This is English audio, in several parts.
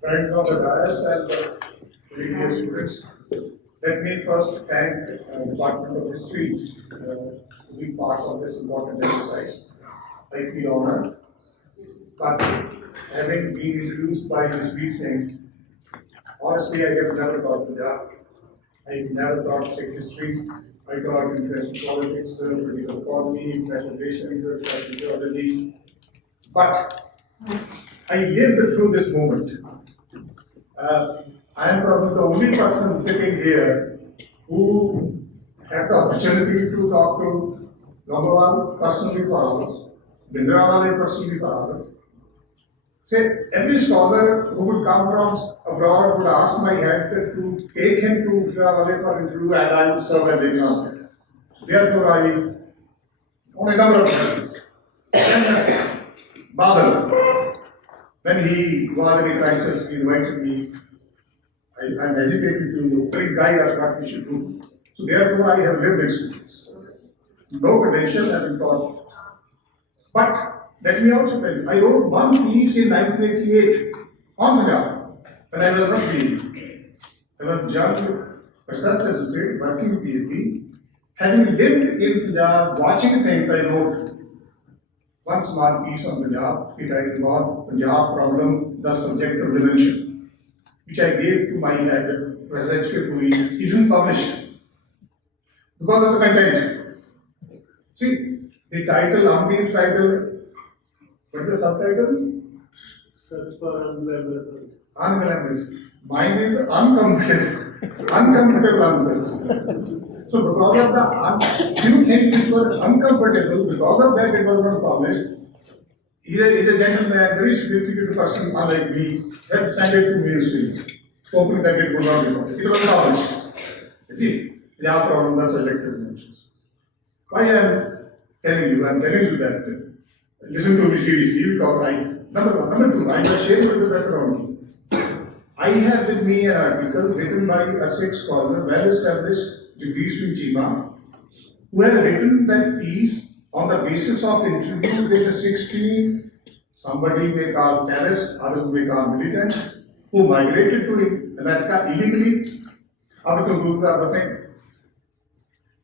Friends of the dais and dear students, let me first thank the Department of History to be part of this important exercise. I feel honored. But having been introduced by Ms. Singh, honestly, I have never taught Punjab. I never taught Sikh history. I taught international politics, political economy, international relations, sociology. But I lived through this moment. I am probably the only person sitting here who had the opportunity to talk to Longowal personally for hours, Bindrawale personally for hours. Say, every scholar who would come from abroad would ask my head to take him to Bindrawale for interview, and I would serve as a translator. Therefore, I, on a number of occasions, Badal, when he was in a crisis, he invited me. I'm hesitating to please guide us what we should do. So therefore, I have lived experience. No credential have been taught. But let me also tell you, I wrote one piece in 1988 on Punjab when I was not PhD. I was young, research associate, working PhD. Having lived in Punjab, watching things, I wrote one small piece on Punjab. It titled was Punjab Problem, the Subject of Dimension, which I gave to my head, presidential police. He didn't publish because of the content. See, the title, Ambi's title, what is the subtitle? Search for Unglamorous Answers. Unglamorous. Mine is uncomfortable answers. So because of the few things which were uncomfortable, because of that it was not published. He is a gentleman, very sophisticated person, unlike me, had sent it to mainstream, hoping that it would not be published. It was published. You see, the problem, the selective dimensions. Why I am telling you that. Listen to me seriously, because number two, I will share with the rest around me. I have with me an article written by a Sikh scholar, well established, Jagdish Chima, who has written that piece on the basis of interview with 16, somebody may call terrorists, others may call militants, who migrated to America illegally. Our conclusions are the same.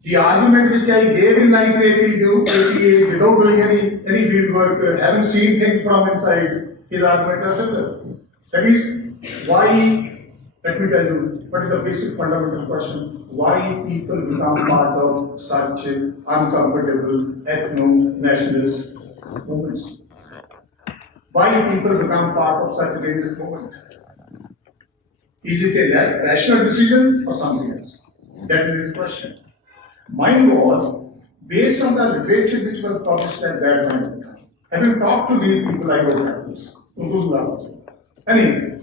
The argument which I gave in 1988 without doing any field work, having seen things from inside, his argument are similar. That is, why, let me tell you, what is the basic fundamental question? Why people become part of such uncomfortable ethno-nationalist movements? Why people become part of such a dangerous movement? Is it a rational decision or something else? That is his question. Mine was based on the literature which was published at that point of time. Having talked to these people, I wrote like this. Anyway,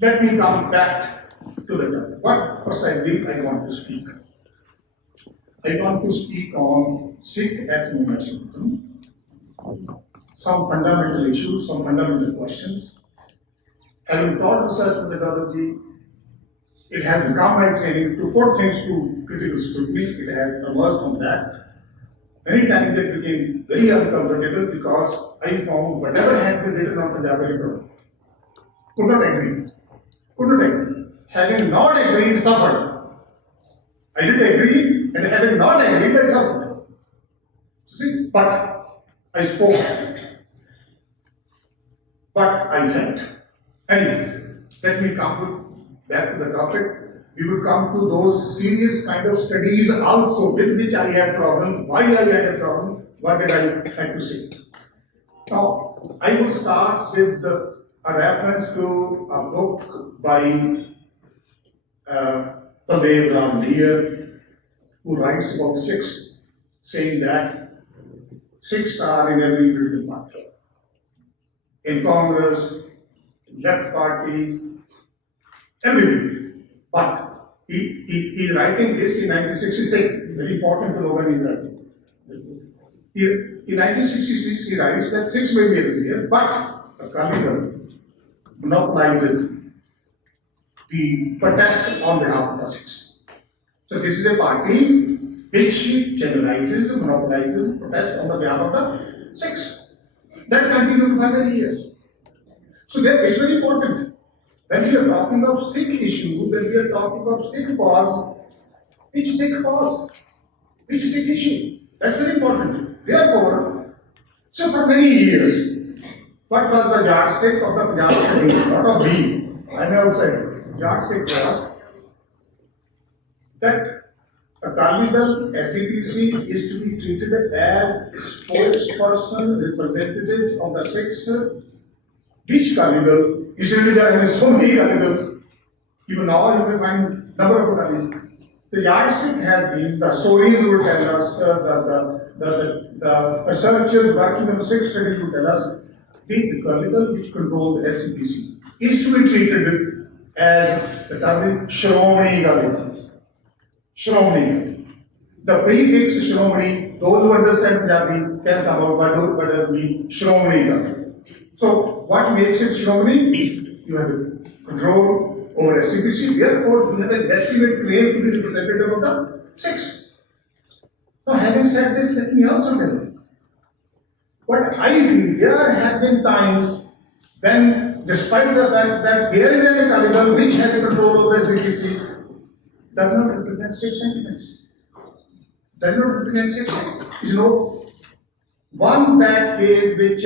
let me come back to the topic. What precisely I want to speak? I want to speak on Sikh ethno-nationalism, some fundamental issues, some fundamental questions. Having taught research methodology, it has become my training to put things to critical scrutiny. It has emerged from that. Many times it became very uncomfortable because I found whatever has been written on Punjabi problem. Could not agree. Having not agreed, suffered. I did agree, and having not agreed, I suffered. See, but I spoke. But I felt. Anyway, let me come back to the topic. We will come to those serious kind of studies also with which I had problem, why I had a problem, what did I have to say. Now, I will start with a reference to a book by Kuldip, who writes about Sikhs, saying that Sikhs are in every political party, in Congress, in left parties, everywhere. But he is writing this in 1966. Very important to know when he is writing. In 1966, he writes that Sikhs may be everywhere, but the Kaligal monopolizes the protest on behalf of the Sikhs. So this is a party which generalizes, monopolizes protest on the behalf of the Sikhs. That continued for many years. So that is very important. When we are talking of Sikh issue, when we are talking of Sikh cause, which Sikh cause? Which Sikh issue? That's very important. Therefore, so for many years, what was the yardstick of the Punjab State? Not of me. I may have said, yardstick was that Akali Dal SAPC is to be treated as spokesperson, representatives of the Sikhs. Which Akali Dal? Usually there are so many Akali Dals. Even now you will find number of Akalis. The yardstick has been, the stories would tell us, the researchers working on Sikh studies would tell us, the Akali Dal which controls the SAPC is to be treated as the Shromani Akali Dal. Shromani. The prefix Shromani, those who understand Punjabi can come out, what does mean Shromani. So, what makes it Shromani? You have control over SCPC, therefore you have a legitimate claim to be representative of the Sikhs. Now, having said this, let me also tell you. But I feel there have been times when, despite the fact that there is an Akali Dal which has control over SCPC, does not represent Sikh sentiments. Does not represent Sikh sentiments. You know, one that phase which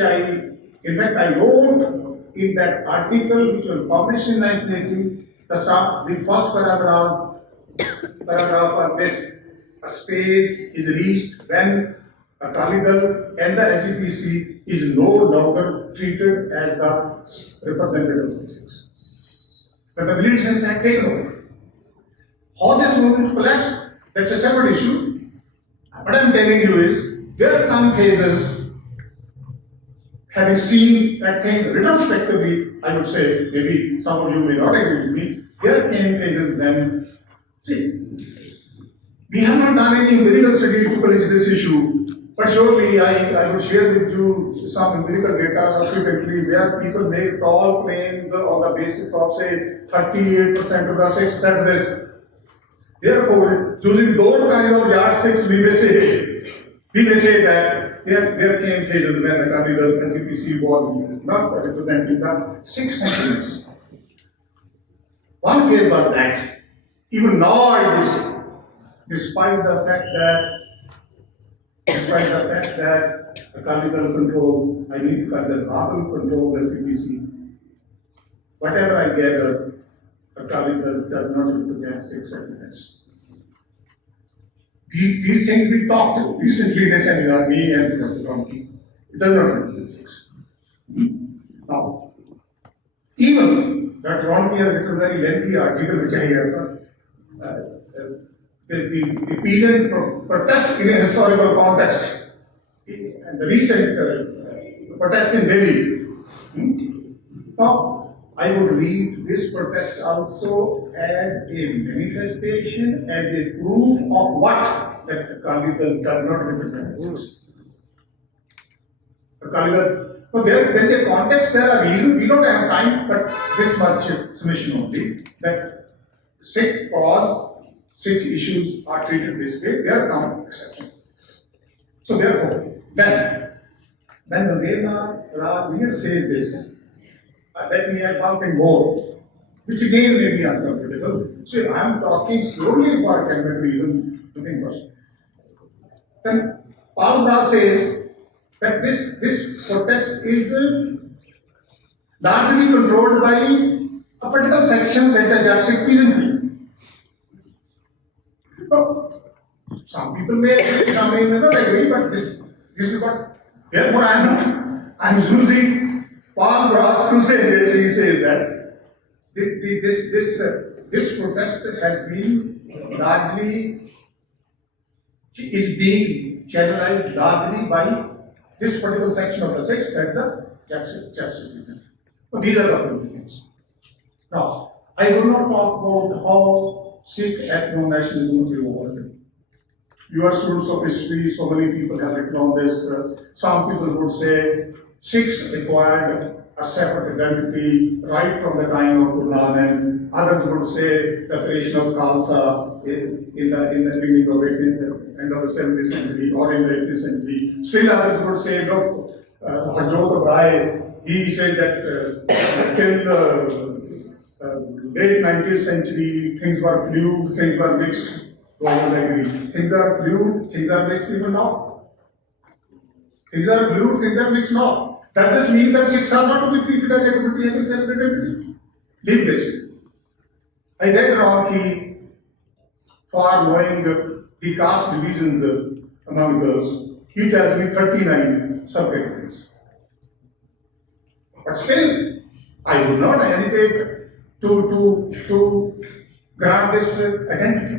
in fact I wrote in that article which was published in 1980, the first paragraph of this stage is reached when Akali Dal and the SGPC is no longer treated as the representative of the Sikhs. But the militants had taken over. How this movement collapsed, that's a separate issue. What I'm telling you is, there come phases, having seen that thing retrospectively, I would say, maybe some of you may not agree with me, there came phases when, see, we have not done any empirical study to college this issue, but surely I will share with you some empirical data subsequently where people make tall claims on the basis of, say, 38% of the Sikhs said this. Therefore, using those kinds of yardsticks, we may say that there came phases when the Akali Dal SCPC was not representing the Sikh sentiments. One case was that, even now I would say, despite the fact that Akali Dal control, I mean Akali Dal control the SCPC, whatever I gather, Akali Dal does not represent Sikh sentiments. These things we talked to recently in a seminar, me and Professor Donkey. It does not represent Sikhs. Now, even that Ronki has written a very lengthy article which I have the peasant protest in a historical context, and the recent protest in Delhi. Now, I would read this protest also as a manifestation, as a proof of what? That Akali Dal does not represent Sikhs. Akali Dal. So there is a context, there are reasons, we don't have time, but this much submission only, that Sikh cause, Sikh issues are treated this way, there are some exceptions. So therefore, when the Devnar Mir says this, let me add one thing more, which again may be uncomfortable. So I am talking purely for academic reason, nothing else. Then Paul Bras says that this protest is largely controlled by a particular section that is just Sikh peasantry. So, some people may not agree, but this is what, therefore I am using Paul Bras to say this. He says that this protest has been largely, is being channelized largely by this particular section of the Sikhs, that's the Jackson movement. So these are the things. Now, I will not talk about how Sikh ethno-nationalism evolved. You are students of history, so many people have written on this. Some people would say Sikhs acquired a separate identity right from the time of Guru Nanak. Others would say the creation of Khalsa in the beginning of it, in the end of the 17th century or in the 18th century. Still others would say, look, Harjot Rai he said that till late 19th century, things were fluid, things were mixed. So I will agree. Things are fluid, things are mixed even now. Things are fluid, things are mixed now. Does this mean that Sikhs are not to be treated as equity and separate entity? Leave this. I read Ramki for knowing the caste divisions among girls. He tells me 39 subcategories. But still, I would not hesitate to grant this identity.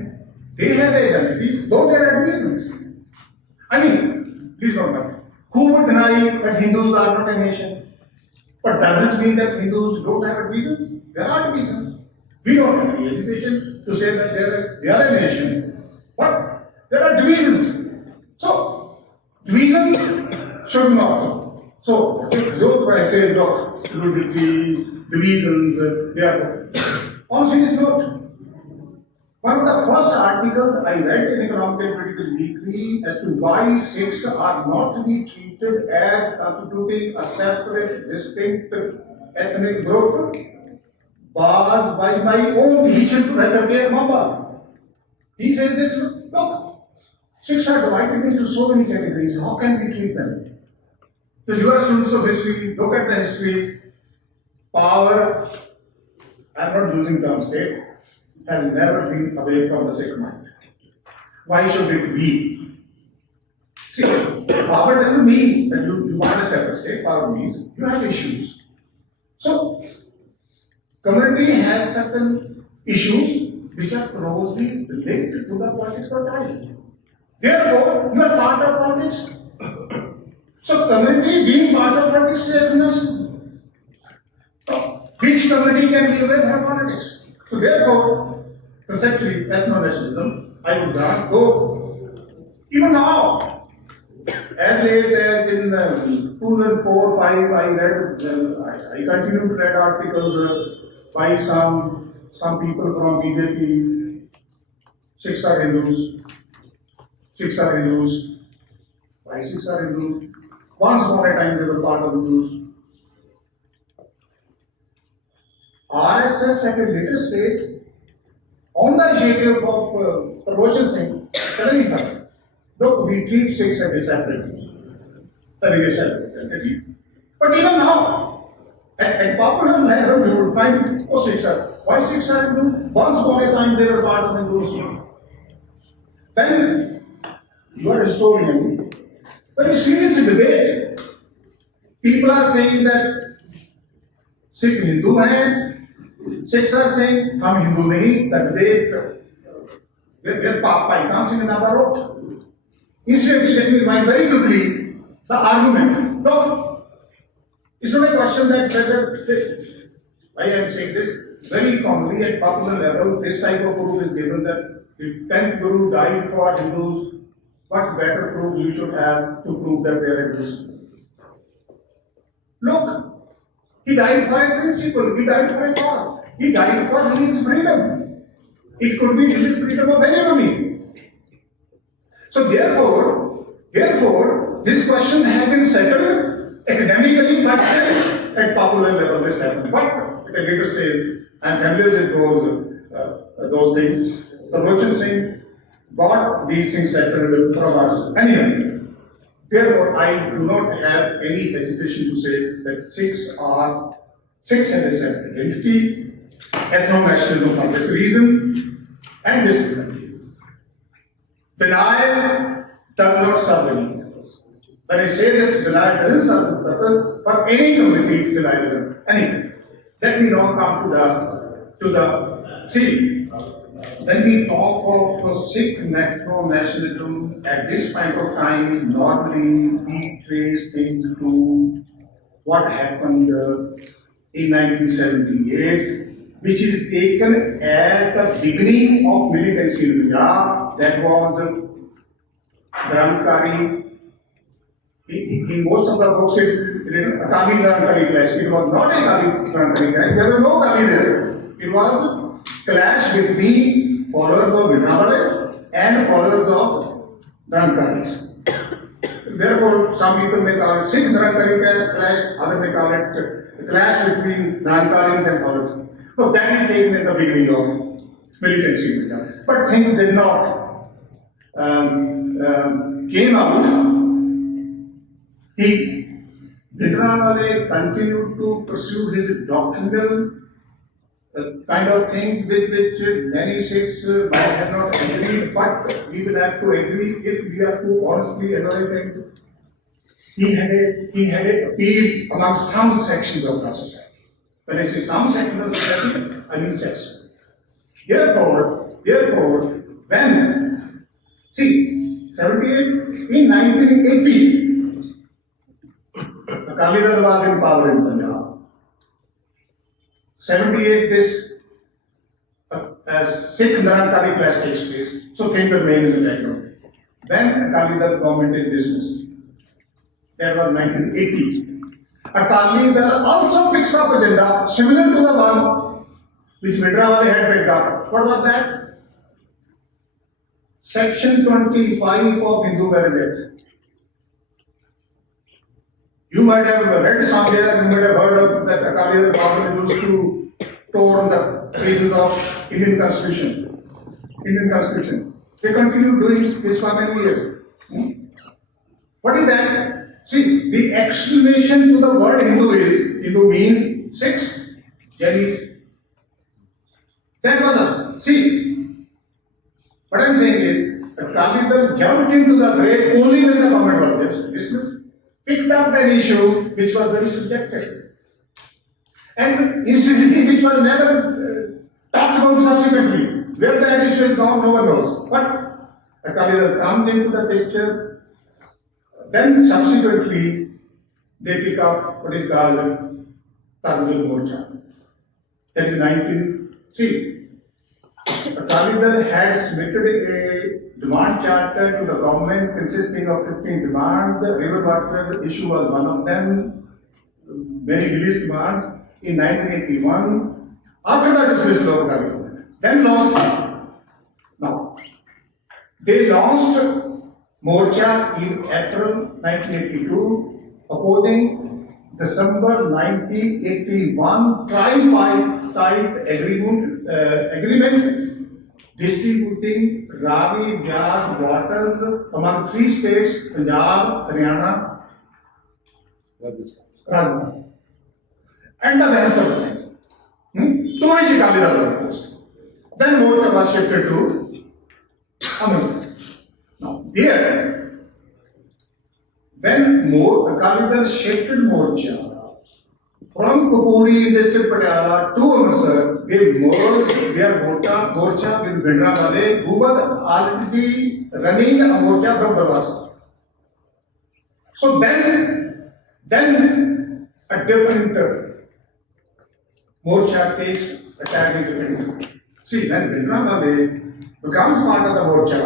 They have an identity, though there are divisions. I mean, please don't come. Who would deny that Hindus are not a nation? But does this mean that Hindus don't have divisions? There are divisions. We don't have any hesitation to say that they are a nation, but there are divisions. So, divisions should not. So, those I say, look, fluidity, divisions, they are. On serious note, one of the first articles I read in Economic and Political Weekly as to why Sikhs are not to be treated as constituting a separate, distinct ethnic group was by my own teacher, Professor K. He says this, look, Sikhs are divided into so many categories. How can we treat them? So you are students of history, look at the history. Power, I'm not using term state, has never been away from the Sikh mind. Why should it be? See, power doesn't mean that you want a separate state. Power means you have issues. So, community has certain issues which are closely linked to the political ties. Therefore, you are part of politics. So, community being part of politics is ethno-nationalism. So, which community can be away from politics? So, therefore, conceptually, ethno-nationalism, I would grant, though, even now, as late as in 2004, 5, I continue to read articles by some people from BJP. Sikhs are Hindus. Sikhs are Hindus. Why Sikhs are Hindus? Once upon a time they were part of Hindus. RSS at a later stage, on the initiative of Prof. Singh, suddenly happened. Look, we treat Sikhs as a separate entity. But even now, at popular level, you will find, oh, Sikhs are. Why Sikhs are Hindu? Once upon a time they were part of Hindus. Then, you are a historian, very serious debate. People are saying that Sikh Hindu hai. Sikhs are saying, "Hum Hindu nahi." That debate, where Python Singh another wrote. Instead, let me remind very quickly the argument. No, it's not a question that whether I am saying this very commonly at popular level. This type of proof is given that if 10th Guru died for Hindus, what better proof you should have to prove that they are Hindus? Look. He died for a principle, he died for a cause, he died for religious freedom. It could be religious freedom of anybody. So therefore, this question has been settled academically, but still at popular level this happened. But at a later stage, I'm familiar with those things. The Prof. Singh got these things settled from us. Anyway, therefore, I do not have any hesitation to say that Sikhs have a separate identity, ethno-nationalism for this reason, and this reason. Denial does not serve any purpose. When I say this, denial doesn't serve any purpose for any community, denial doesn't. Anyway, let me now come to the see. When we talk of Sikh nationalism at this point of time, normally we trace things to what happened in 1978, which is taken as the beginning of militancy in Punjab. That was Grankari. In most of the books, it's written Akali Grankari clash. It was not a Akali Grankari clash. There was no Akali there. It was clash between followers of Vinavale and followers of Grankaris. Therefore, some people may call it Sikh Narankari clash, others may call it clash between Narankaris and others. So that is taken at the beginning of militancy in Punjab. But things did not came out. Bhindranwale continued to pursue his doctrinal kind of thing with which many Sikhs might have not agreed, but we will have to agree if we have to honestly analyze things. He had an appeal among some sections of the society. When I say some sections of the society, I mean sections. Therefore, when, see, 78, in 1980, Akali Dal was in power in Punjab. 78, this Sikh Narankari clash takes place, so things remain in the background. Then Akali Dal government is dismissed. That was 1980. Akali Dal also picks up agenda similar to the one which Bhindranwale had picked up. What was that? Section 25 of Hindu Marriage Act. You might have read somewhere, you might have heard of that Akali Dal government used to torn the pages of Indian Constitution. They continue doing this for many years. What is that? See, the explanation to the word Hindu is, Hindu means Sikhs, G.N.D.U. That was a, see, what I am saying is, Akali Dal jumped into the fray only when the government was dismissed, picked up an issue which was very subjective, and incidentally which was never talked about subsequently. Where that issue is gone, no one knows. But Akali Dal comes into the picture. Then subsequently, they pick up what is called Tarjul Morcha. That is 19. See, Akali Dal had submitted a demand charter to the government consisting of 15 demands. The river water issue was one of them. Many village demands in 1981. After the dismissal of Akali Dal, then launched. Now, they launched Morcha in April 1982, opposing December 1981 tripartite agreement distributing Ravi Vyas waters among 3 states, Punjab, Haryana, Rajasthan, and the rest of the thing. To which Akali Dal was opposed. Then Morcha was shifted to Amritsar. Now, here, when Akali Dal shifted Morcha from Kapuri district Patiala to Amritsar, they merged their Morcha with Bhindranwale, who was already running a Morcha from Darwasa. So then a different Morcha takes attack in different. See, when Bhindranwale becomes part of the Morcha,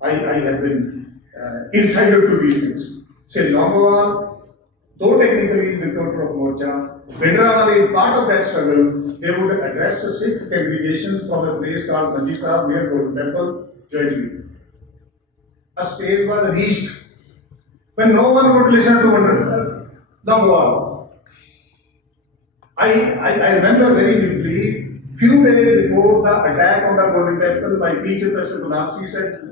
I have been insider to these things. Say Longowal, though technically is victim of Morcha, Bhindranwale is part of that struggle. They would address the Sikh congregation from a place called Manji Sahib near Golden Temple jointly. A stage was reached when no one would listen to Longowal. I remember very vividly, few days before the attack on the Golden Temple, my teacher, Professor Kunal, said,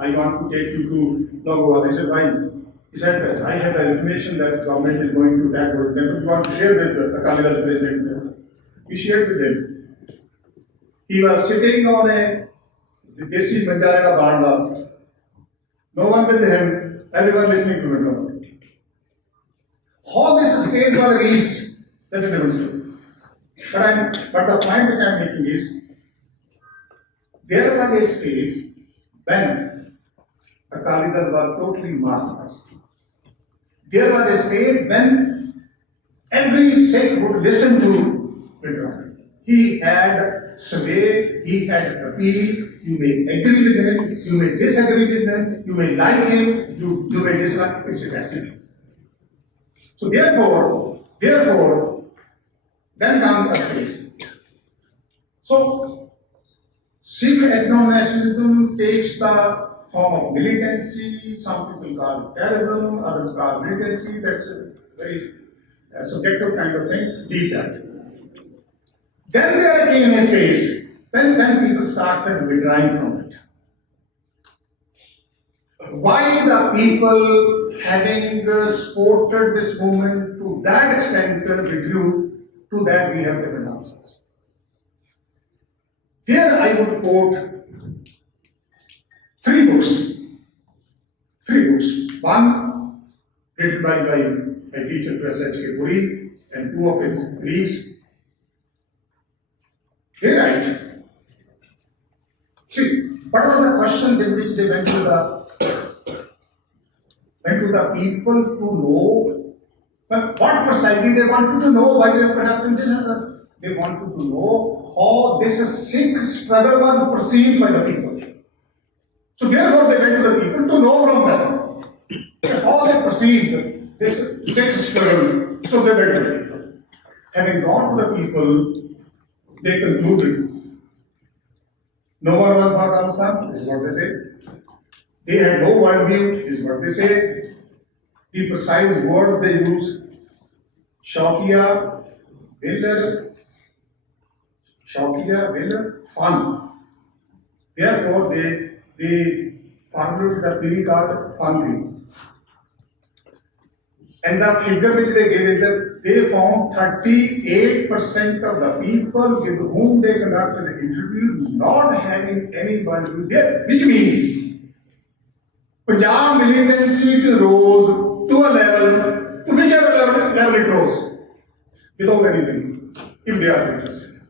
I want to take you to Longowal. I said, why? He said, I have an information that the government is going to attack Golden Temple. You want to share with the Akali Dal president? We shared with him. He was sitting on a desi Manjara Banda. No one with him, everyone listening to him. How this stage was reached, that's a different story. But the point which I am making is, there was a stage when Akali Dal was totally marginalized. There was a stage when every Sikh would listen to Bhindranwale. He had sway, he had appeal. You may agree with him, you may disagree with him, you may like him, you may dislike him. It's a destiny. So therefore, then comes a stage. So Sikh ethno-nationalism takes the form of militancy, some people call it terrorism, others call it militancy, that's a very subjective kind of thing, deep dive. Then there came a stage, then people started withdrawing from it. Why the people having supported this movement to that extent withdrew, to that we have different answers. Here I would quote three books. One written by my teacher, Prof. S.K. and two of his colleagues. They write, see, what was the question with which they went to the people to know, but what precisely they wanted to know, why they were conducting this? They wanted to know how this Sikh struggle was perceived by the people. So therefore they went to the people to know from them how they perceived this Sikh struggle. So they went to the people. Having gone to the people, they concluded, no one was Bhagavatam, this is what they say. They had no worldview, this is what they say. The precise words they use, Shaukiya, Viller, fun. Therefore, they formulated the theory called fun theory. And the figure which they gave is that they found 38% of the people with whom they conducted the interview not having any worldview there, which means Punjab militancy rose to a level, to whichever level it rose, without anything, if they are interested.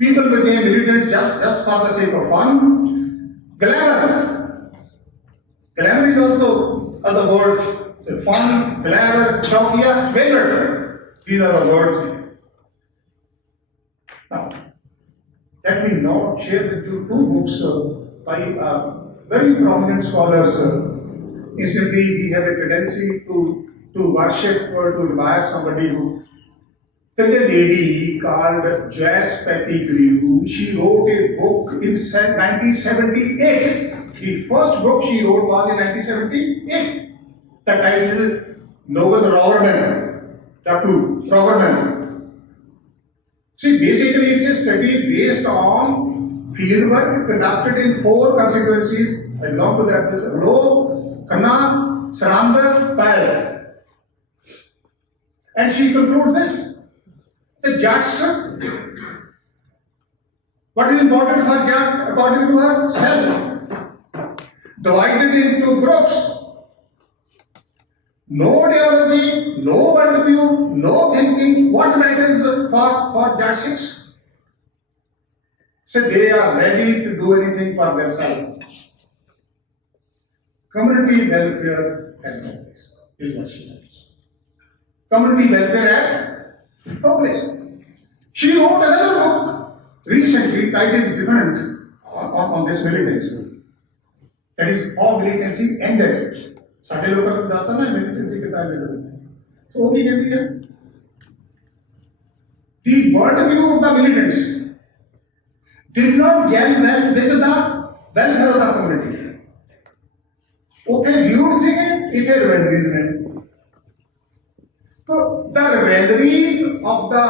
People became militant just for the sake of fun. Glamour. Glamour is also other word. So fun, glamour, shaukiya, vigor. These are the words. Now, let me now share with you two books by very prominent scholars. Instantly, we have a tendency to worship or to admire somebody who. There's a lady called Joyce Pettigrew. She wrote a book in 1978. The first book she wrote was in 1978. The title is Noble Roverman. Roverman. See, basically it's a study based on fieldwork conducted in 4 constituencies. I belong to that. Low, Kanna, Sarandar, Payal. And she concludes this. The Jats, what is important for Jat according to herself, divided into groups. No ideology, no worldview, no thinking. What matters for Jats? So they are ready to do anything for themselves. Community welfare has no place, is what she says. Community welfare has no place. She wrote another book recently, title is different on this militancy. That is, how militancy ended. साढ़े लोगों को बताता ना militancy कितना ended. So वो क्या कहती है? The worldview of the militants did not gel well with the welfare of the community. Okay, viewed singing, it's a revolution. So the rivalries of the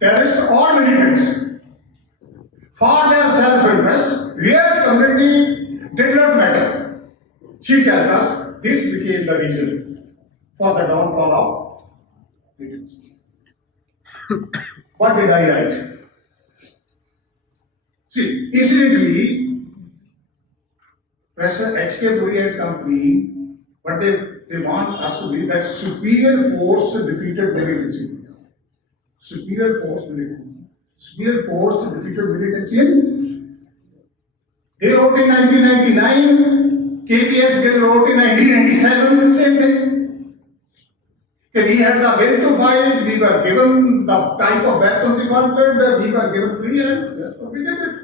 terrorists or militants for their self-interest, where community did not matter. She tells us this became the reason for the downfall of militants. What did I write? See, incidentally, Professor H.K. Puri and company, but they want us to believe that superior force defeated militancy. Superior force defeated militancy. They wrote in 1999, KPS Gill wrote in 1997, same thing. We had the will to fight, we were given the type of weapons we wanted, we were given free and that's what we did it.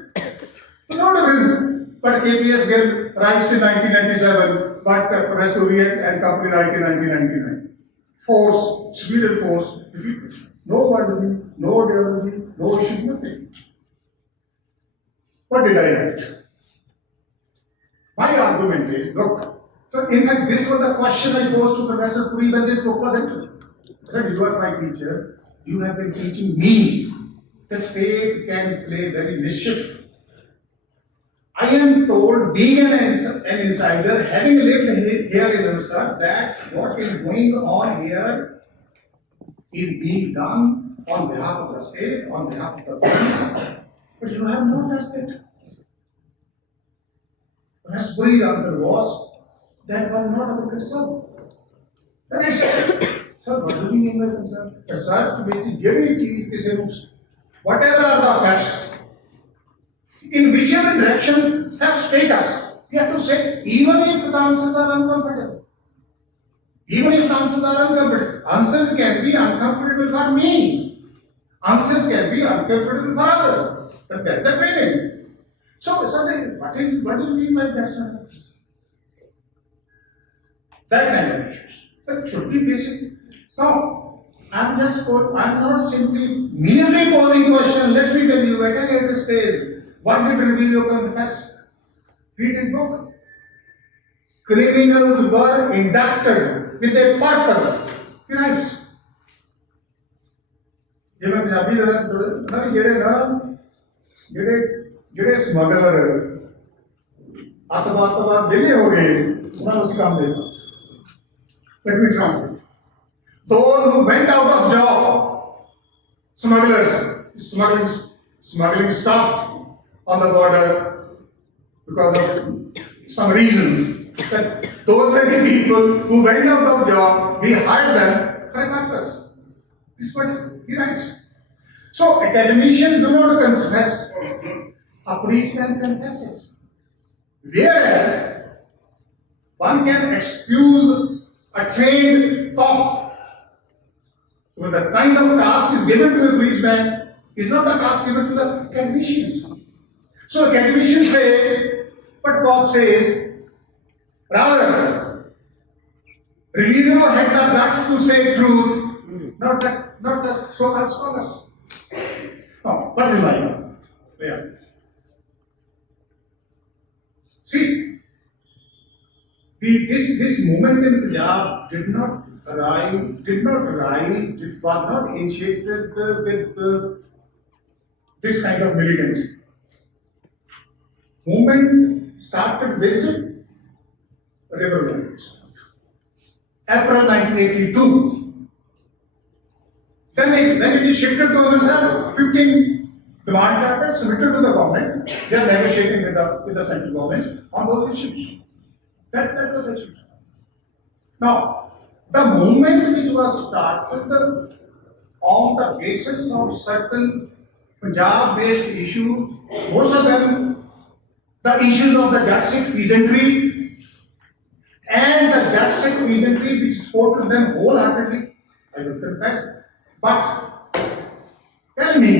So no difference. But KPS Gill writes in 1997, but Professor Uri and company write in 1999. Force, superior force, defeated. No worldview, no ideology, no issue, nothing. What did I write? My argument is, look, so in fact, this was the question I posed to Professor Puri when this book was entered. I said, you are my teacher, you have been teaching me the state can play very mischief. I am told, being an insider, having lived here in Amritsar, that what is going on here is being done on behalf of the state, on behalf of the police, but you have not touched it. Professor Puri's answer was, that was not our concern. Then I said, sir, what do you mean by concern? Sir, whatever are the facts, in whichever direction facts take us, we have to say, even if the answers are uncomfortable. Even if the answers are uncomfortable. Answers can be uncomfortable for me. Answers can be uncomfortable for others. But that's the training. So, what do you mean by that? That kind of issues. That should be basic. Now, I'm not simply merely posing questions. Let me tell you, at every stage, what did Reveal confess? Read his book. Criminals were inducted with a purpose. He writes. ਜੇ ਮੈਂ ਪੰਜਾਬੀ ਦਾ ਜਿਹੜੇ smuggler ਅੱਤਵਾਦ ਤੋਂ ਬਾਅਦ ਵਿਹਲੇ ਹੋ ਗਏ ਉਹਨਾਂ ਨੂੰ ਅਸੀਂ ਕੰਮ ਦੇਣਾ। Let me translate. Those who went out of job, smuggling stopped on the border because of some reasons. But those very people who went out of job, we hired them for a purpose. This is what he writes. So academicians do not confess. A policeman confesses. Whereas one can excuse a trained cop. So the kind of task is given to the policeman is not the task given to the academicians. So academicians say, but cop says, rather, Religio had the guts to say truth, not the so-called scholars. Now, what is my argument? Yeah. See, this movement in Punjab did not arrive, it was not initiated with this kind of militants. Movement started with river violence. April 1982. Then when it is shifted to Amritsar, 15 demand charters submitted to the government. They are negotiating with the central government on those issues. That was the issue. Now, the movement which was started on the basis of certain Punjab-based issues, most of them the issues of the Dutch Sikh peasantry and the Dutch Sikh peasantry which supported them wholeheartedly, I will confess. But tell me,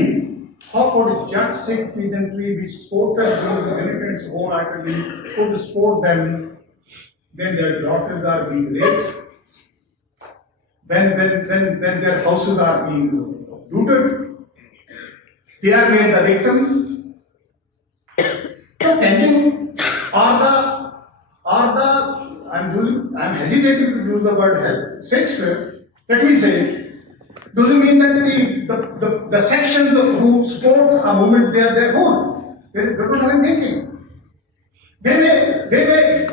how could Dutch Sikh peasantry which supported these militants wholeheartedly could support them when their daughters are being raped, when their houses are being looted, they are made the victim. So can you, I'm hesitating to use the word help. Sikhs, let me say, do you mean that the sections who support a movement, they are their own? That's what I'm thinking. They may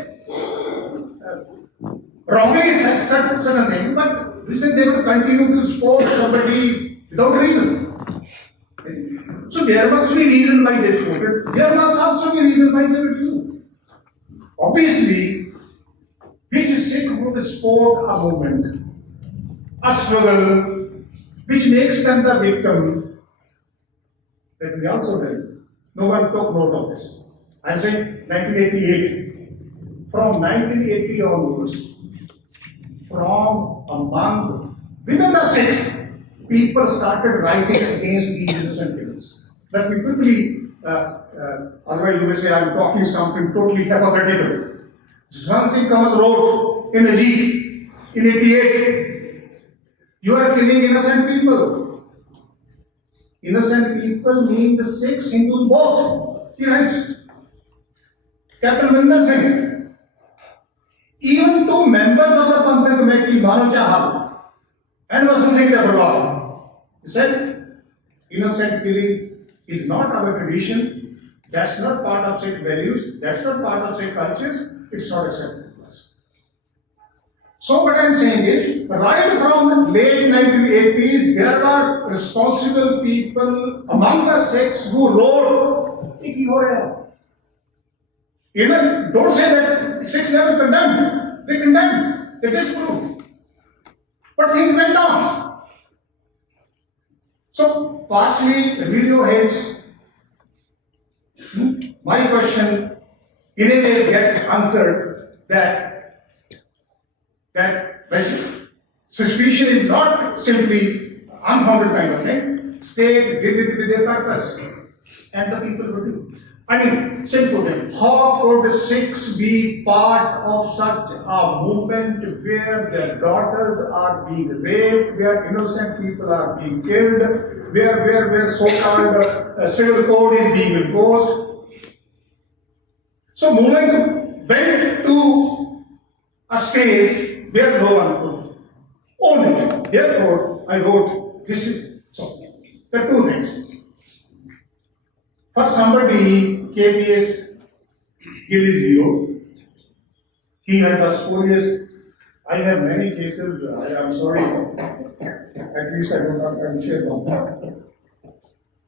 wrongly say certain thing, but they will continue to support somebody without reason. So there must be reason why they supported. There must also be reason why they refused. Obviously, which Sikh would support a movement, a struggle, which makes them the victim. Let me also tell you, no one took note of this. I'm saying 1988. From 1980 onwards, from among within the Sikhs, people started writing against these innocent killings. Let me quickly, otherwise you may say I'm talking something totally hypothetical. Singh Kamal wrote in Ajit in 88, you are killing innocent people. Innocent people mean the Sikhs, Hindus, both. He writes. Captain Vinder Singh, even two members of the Panthan Committee, Mano Chahal and Vasu Singh Jafardar, he said, innocent killing is not our tradition, that's not part of Sikh values, that's not part of Sikh cultures, it's not acceptable to us. So what I'm saying is, right from late 1980s, there are responsible people among the Sikhs who wrote, "Ye ki ho raha hai?" Even don't say that Sikhs never condemned. They condemned, they disproved. But things went on. So partially the video heads, my question in a way gets answered that suspicion is not simply unfounded kind of thing. State did it with a purpose, and the people would do. I mean, simple thing. How could Sikhs be part of such a movement where their daughters are being raped, where innocent people are being killed, where so-called civil code is being imposed? So movement went to a stage where no one could own it. Therefore, I wrote this. So, there are two things. For somebody, KPS G.N.D.U, he had a spurious. I have many cases. I am sorry. At least I don't have to share one.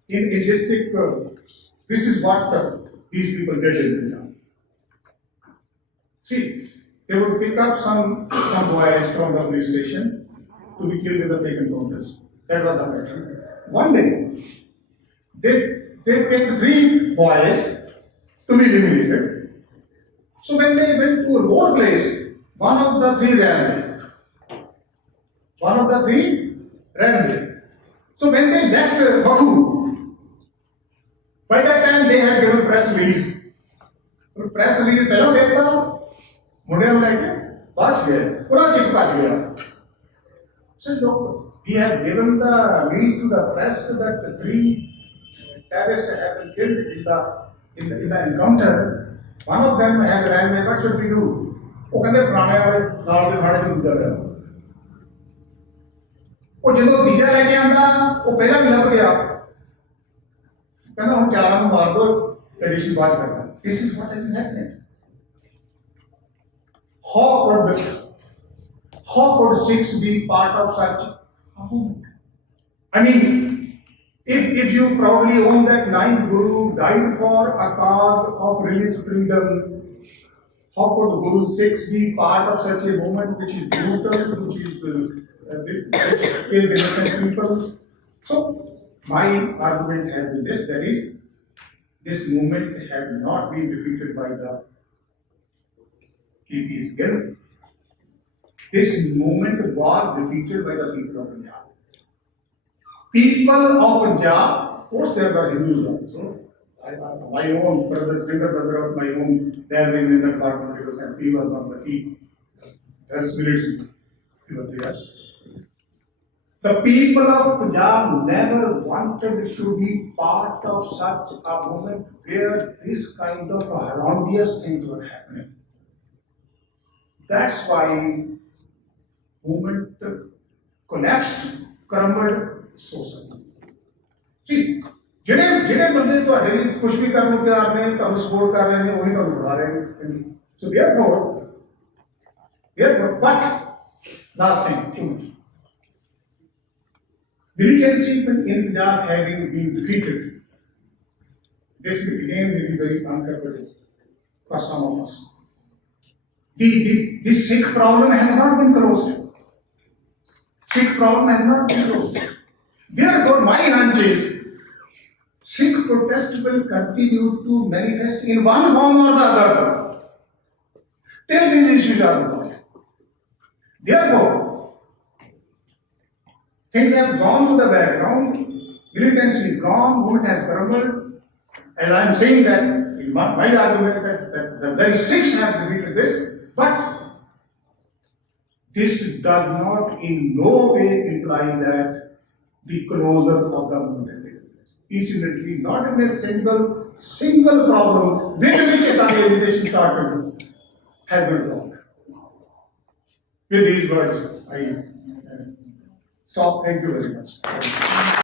In district, this is what these people did in Punjab. See, they would pick up some boys from the police station to be killed in the fake encounters. That was the pattern. One day, they picked 3 boys to be eliminated. So when they went to a more place, one of the 3 ran away. So when they left Baku, by that time they had given press release. Press release, पहले देखता मुंडे में लेके बाच गए, पूरा chip काट गया. So look, we have given the release to the press that the 3 terrorists have been killed in the encounter. One of them had ran away. What should we do? वो कहते पुराने वाले नाल के खाने को दूसरा गया. वो जो तीजा लेके आंदा, वो पहला भी लग गया. कहना हम 4 को मार दो, ट्रेडिशन बात करना. This is what has been happening. How could Sikhs be part of such a movement? I mean, if you proudly own that 9th Guru died for a cause of religious freedom, how could Guru Sikhs be part of such a movement which is brutal, which kills innocent people? So, my argument has been this, that is, this movement has not been defeated by the KPS G.N.D.U. This movement was defeated by the people of Punjab. People of Punjab, of course there were Hindus also. My own brother, younger brother of my own, there in the department of science, he was one of the key. There's military. He was there. The people of Punjab never wanted to be part of such a movement where this kind of horrendous things were happening. That's why movement collapsed, crumbled so suddenly. See, जिन्हें बंदे तो हटे कुछ भी करने के आप में तब सपोर्ट कर रहे हैं वही तो उठा रहे हैं. So therefore, but last thing, too much. Militancy in Punjab having been defeated, this again will be very uncomfortable for some of us. The Sikh problem has not been closed. Sikh problem has not been closed. Therefore, my hunch is Sikh protest will continue to manifest in one form or the other till these issues are resolved. Therefore, things have gone to the background, militancy is gone, movement has crumbled, and I am saying that in my argument that the very Sikhs have defeated this, but this does not in no way imply that the closure of the movement. each individually, not in a single problem with which Italian education started, has been resolved. With these words, I stop. Thank you very much.